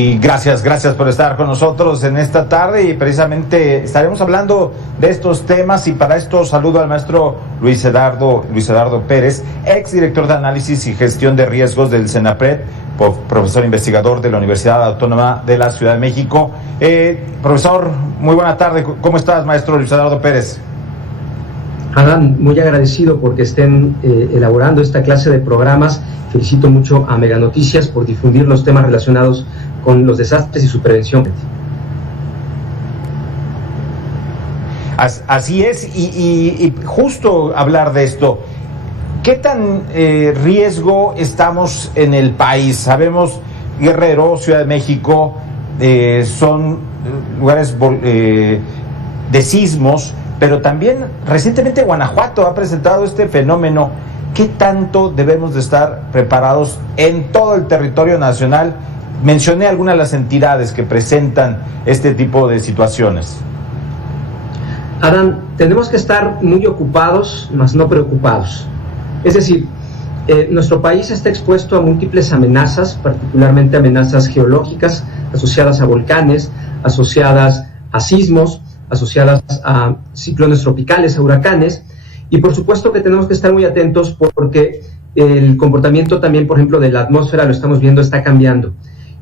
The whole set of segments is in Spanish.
Y gracias por estar con nosotros en esta tarde, y precisamente estaremos hablando de estos temas, y para esto saludo al maestro Luis Eduardo Pérez, exdirector de Análisis y Gestión de Riesgos del CENAPRED, profesor investigador de la Universidad Autónoma de la Ciudad de México. Profesor, muy buena tarde. ¿Cómo estás, maestro Luis Eduardo Pérez? Adán, muy agradecido porque estén elaborando esta clase de programas. Felicito mucho a Mega Noticias por difundir los temas relacionados con los desastres y su prevención. Así es, y justo hablar de esto. ¿Qué tan riesgo estamos en el país? Sabemos, Guerrero, Ciudad de México, son lugares de sismos, pero también recientemente Guanajuato ha presentado este fenómeno. ¿Qué tanto debemos de estar preparados en todo el territorio nacional? Mencioné algunas de las entidades que presentan este tipo de situaciones. Adán, tenemos que estar muy ocupados, mas no preocupados. Es decir, nuestro país está expuesto a múltiples amenazas, particularmente amenazas geológicas asociadas a volcanes, asociadas a sismos, asociadas a ciclones tropicales, a huracanes, y por supuesto que tenemos que estar muy atentos porque el comportamiento también, por ejemplo, de la atmósfera, lo estamos viendo, está cambiando.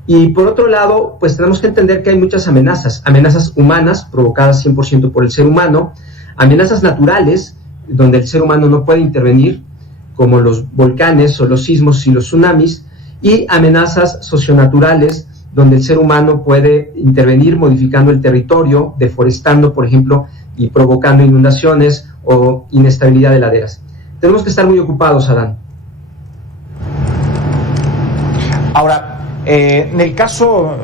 Y por otro lado, pues tenemos que entender que hay muchas amenazas humanas provocadas 100% por el ser humano, amenazas naturales, donde el ser humano no puede intervenir, como los volcanes o los sismos y los tsunamis, y amenazas socionaturales, donde el ser humano puede intervenir modificando el territorio, deforestando, por ejemplo, y provocando inundaciones o inestabilidad de laderas. Tenemos que estar muy ocupados, Adán. Ahora, en el caso,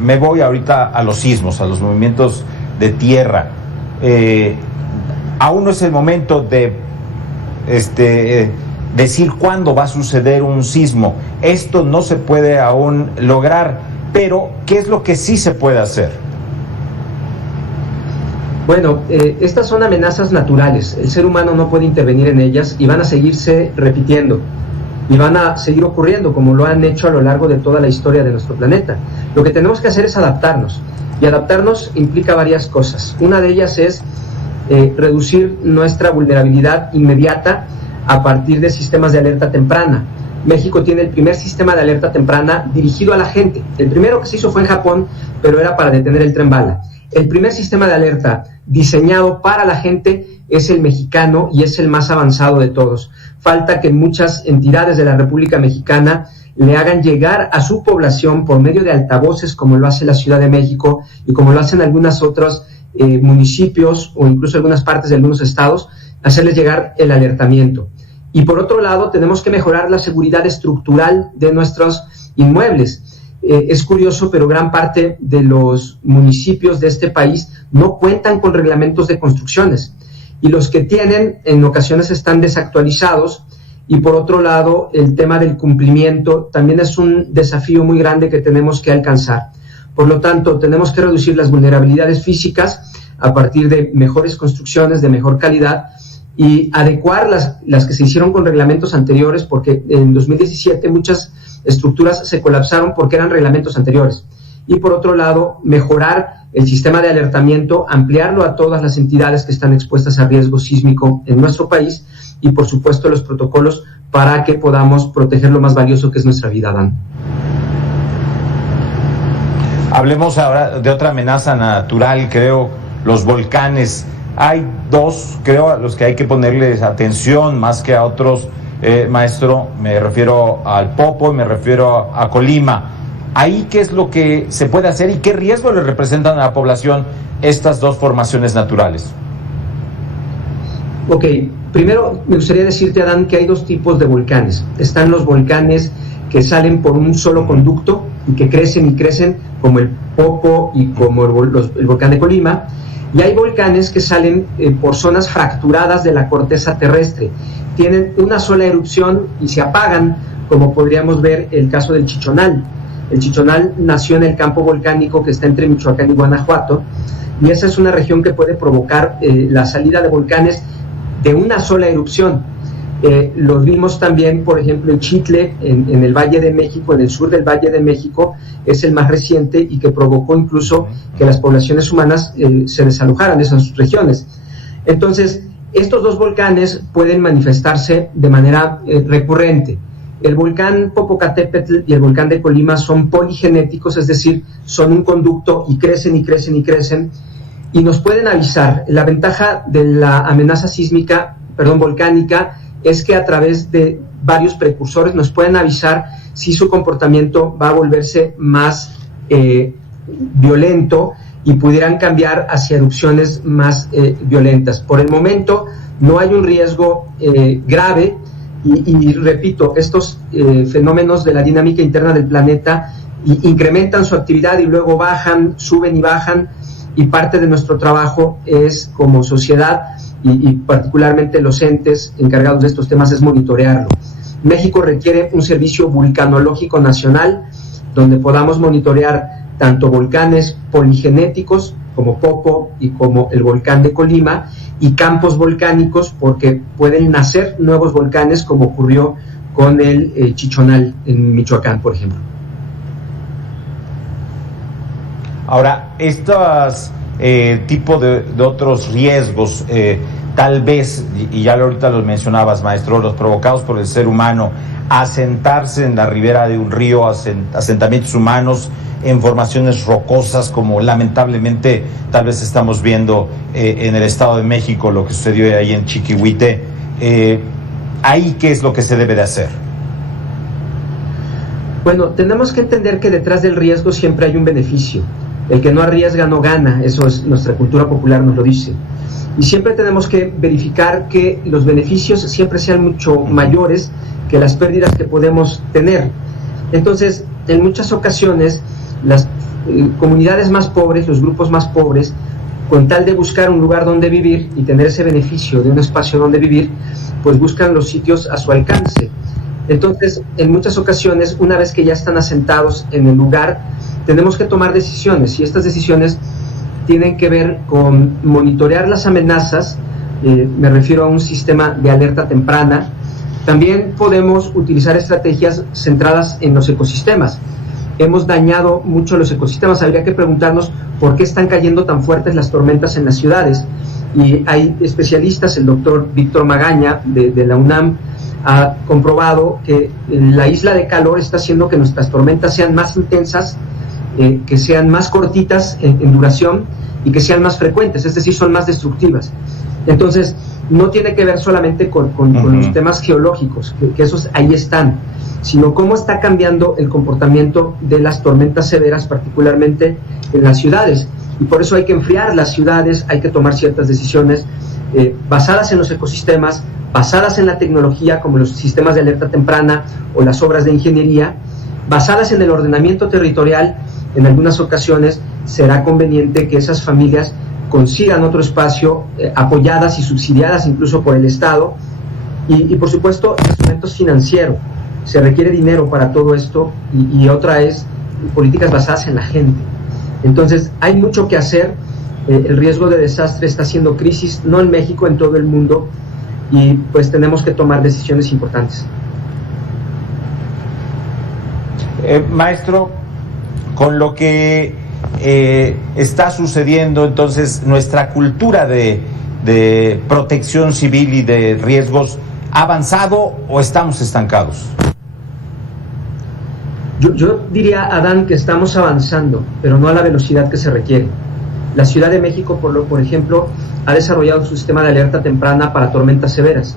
me voy ahorita a los sismos, a los movimientos de tierra. Aún no es el momento de decir cuándo va a suceder un sismo. Esto no se puede aún lograr, pero ¿qué es lo que sí se puede hacer? Bueno, estas son amenazas naturales. El ser humano no puede intervenir en ellas y van a seguirse repitiendo y van a seguir ocurriendo como lo han hecho a lo largo de toda la historia de nuestro planeta. Lo que tenemos que hacer es adaptarnos, y adaptarnos implica varias cosas. Una de ellas es reducir nuestra vulnerabilidad inmediata a partir de sistemas de alerta temprana. México tiene el primer sistema de alerta temprana dirigido a la gente. El primero que se hizo fue en Japón, pero era para detener el tren bala. El primer sistema de alerta diseñado para la gente es el mexicano y es el más avanzado de todos. Falta que muchas entidades de la República Mexicana le hagan llegar a su población por medio de altavoces, como lo hace la Ciudad de México y como lo hacen algunos otros municipios o incluso algunas partes de algunos estados, hacerles llegar el alertamiento. Y por otro lado, tenemos que mejorar la seguridad estructural de nuestros inmuebles. Es curioso, pero gran parte de los municipios de este país no cuentan con reglamentos de construcciones, y los que tienen en ocasiones están desactualizados, y por otro lado el tema del cumplimiento también es un desafío muy grande que tenemos que alcanzar. Por lo tanto, tenemos que reducir las vulnerabilidades físicas a partir de mejores construcciones de mejor calidad y adecuar las que se hicieron con reglamentos anteriores, porque en 2017 muchas estructuras se colapsaron porque eran reglamentos anteriores. Y por otro lado, mejorar el sistema de alertamiento, ampliarlo a todas las entidades que están expuestas a riesgo sísmico en nuestro país, y por supuesto los protocolos para que podamos proteger lo más valioso que es nuestra vida, Dan. Hablemos ahora de otra amenaza natural, creo, los volcanes. Hay dos, creo, a los que hay que ponerles atención más que a otros, maestro. Me refiero al Popo y me refiero a Colima. Ahí, ¿qué es lo que se puede hacer y qué riesgo le representan a la población estas dos formaciones naturales? Ok, primero me gustaría decirte, Adán, que hay dos tipos de volcanes. Están los volcanes que salen por un solo conducto y que crecen y crecen, como el Popo y como el volcán de Colima, y hay volcanes que salen por zonas fracturadas de la corteza terrestre. Tienen una sola erupción y se apagan, como podríamos ver el caso del Chichonal. El Chichonal nació en el campo volcánico que está entre Michoacán y Guanajuato, y esa es una región que puede provocar la salida de volcanes de una sola erupción. Los vimos también, por ejemplo, en Chitle, en el Valle de México, en el sur del Valle de México, es el más reciente y que provocó incluso que las poblaciones humanas se desalojaran de esas regiones. Entonces, estos dos volcanes pueden manifestarse de manera recurrente. El volcán Popocatépetl y el volcán de Colima son poligenéticos, es decir, son un conducto y crecen y crecen y crecen, y nos pueden avisar. La ventaja de la amenaza volcánica, es que a través de varios precursores nos pueden avisar si su comportamiento va a volverse más violento y pudieran cambiar hacia erupciones más violentas. Por el momento no hay un riesgo grave y repito, estos fenómenos de la dinámica interna del planeta incrementan su actividad y luego bajan, suben y bajan, y parte de nuestro trabajo es, como sociedad y particularmente los entes encargados de estos temas, es monitorearlo. México requiere un servicio vulcanológico nacional donde podamos monitorear tanto volcanes poligenéticos como Popo y como el volcán de Colima, y campos volcánicos, porque pueden nacer nuevos volcanes, como ocurrió con el Chichonal en Michoacán, por ejemplo. Ahora, estos tipo de otros riesgos, tal vez, y ya ahorita los mencionabas, maestro, los provocados por el ser humano, asentarse en la ribera de un río, asentamientos humanos en formaciones rocosas, como lamentablemente tal vez estamos viendo en el Estado de México, lo que sucedió ahí en Chiquihuite. ¿Ahí qué es lo que se debe de hacer? Bueno, tenemos que entender que detrás del riesgo siempre hay un beneficio. El que no arriesga no gana, eso es, nuestra cultura popular nos lo dice. Y siempre tenemos que verificar que los beneficios siempre sean mucho mayores que las pérdidas que podemos tener. Entonces, en muchas ocasiones, las comunidades más pobres, los grupos más pobres, con tal de buscar un lugar donde vivir y tener ese beneficio de un espacio donde vivir, pues buscan los sitios a su alcance. Entonces, en muchas ocasiones, una vez que ya están asentados en el lugar, tenemos que tomar decisiones, y estas decisiones tienen que ver con monitorear las amenazas, me refiero a un sistema de alerta temprana. También podemos utilizar estrategias centradas en los ecosistemas. Hemos dañado mucho los ecosistemas, habría que preguntarnos por qué están cayendo tan fuertes las tormentas en las ciudades. Y hay especialistas, el doctor Víctor Magaña de la UNAM ha comprobado que la isla de calor está haciendo que nuestras tormentas sean más intensas, que sean más cortitas en duración y que sean más frecuentes, es decir, son más destructivas. Entonces, no tiene que ver solamente con los temas geológicos, que esos ahí están, sino cómo está cambiando el comportamiento de las tormentas severas, particularmente en las ciudades. Y por eso hay que enfriar las ciudades, hay que tomar ciertas decisiones basadas en los ecosistemas, basadas en la tecnología, como los sistemas de alerta temprana o las obras de ingeniería, basadas en el ordenamiento territorial. En algunas ocasiones será conveniente que esas familias consigan otro espacio, apoyadas y subsidiadas incluso por el Estado, y por supuesto instrumentos financieros. Se requiere dinero para todo esto, y otra es políticas basadas en la gente. Entonces hay mucho que hacer. El riesgo de desastre está siendo crisis, no en México, en todo el mundo, y pues tenemos que tomar decisiones importantes. Maestro, con lo que está sucediendo, entonces, nuestra cultura de protección civil y de riesgos, ¿ha avanzado o estamos estancados? Yo diría, Adán, que estamos avanzando, pero no a la velocidad que se requiere. La Ciudad de México, por ejemplo, ha desarrollado su sistema de alerta temprana para tormentas severas,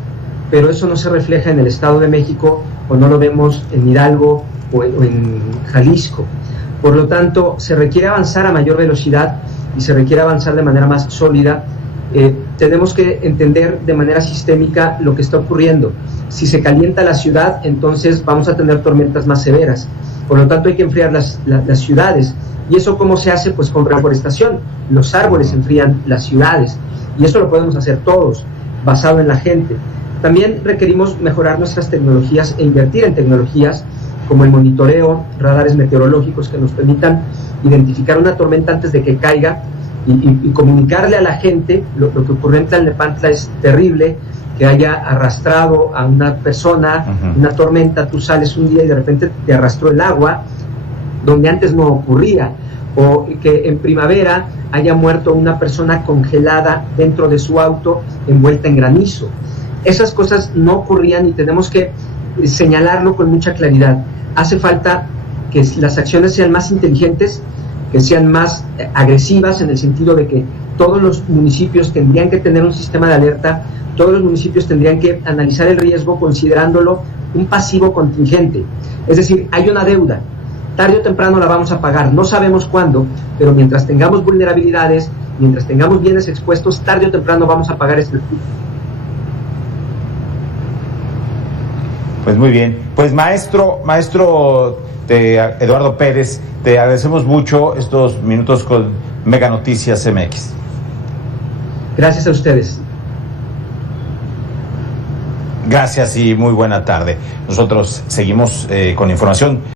pero eso no se refleja en el Estado de México, o no lo vemos en Hidalgo o en Jalisco. Por lo tanto, se requiere avanzar a mayor velocidad y se requiere avanzar de manera más sólida. Tenemos que entender de manera sistémica lo que está ocurriendo. Si se calienta la ciudad, entonces vamos a tener tormentas más severas. Por lo tanto, hay que enfriar las ciudades. ¿Y eso cómo se hace? Pues con reforestación. Los árboles enfrían las ciudades. Y eso lo podemos hacer todos, basado en la gente. También requerimos mejorar nuestras tecnologías e invertir en tecnologías como el monitoreo, radares meteorológicos que nos permitan identificar una tormenta antes de que caiga y comunicarle a la gente. Lo que ocurrió en Tlalnepantla es terrible, que haya arrastrado a una persona, una tormenta, tú sales un día y de repente te arrastró el agua, donde antes no ocurría, o que en primavera haya muerto una persona congelada dentro de su auto envuelta en granizo. Esas cosas no ocurrían y tenemos que señalarlo con mucha claridad. Hace falta que las acciones sean más inteligentes, que sean más agresivas, en el sentido de que todos los municipios tendrían que tener un sistema de alerta, todos los municipios tendrían que analizar el riesgo considerándolo un pasivo contingente. Es decir, hay una deuda, tarde o temprano la vamos a pagar, no sabemos cuándo, pero mientras tengamos vulnerabilidades, mientras tengamos bienes expuestos, tarde o temprano vamos a pagar este. Pues muy bien. Pues maestro Eduardo Pérez, te agradecemos mucho estos minutos con Mega Noticias MX. Gracias a ustedes. Gracias y muy buena tarde. Nosotros seguimos con información.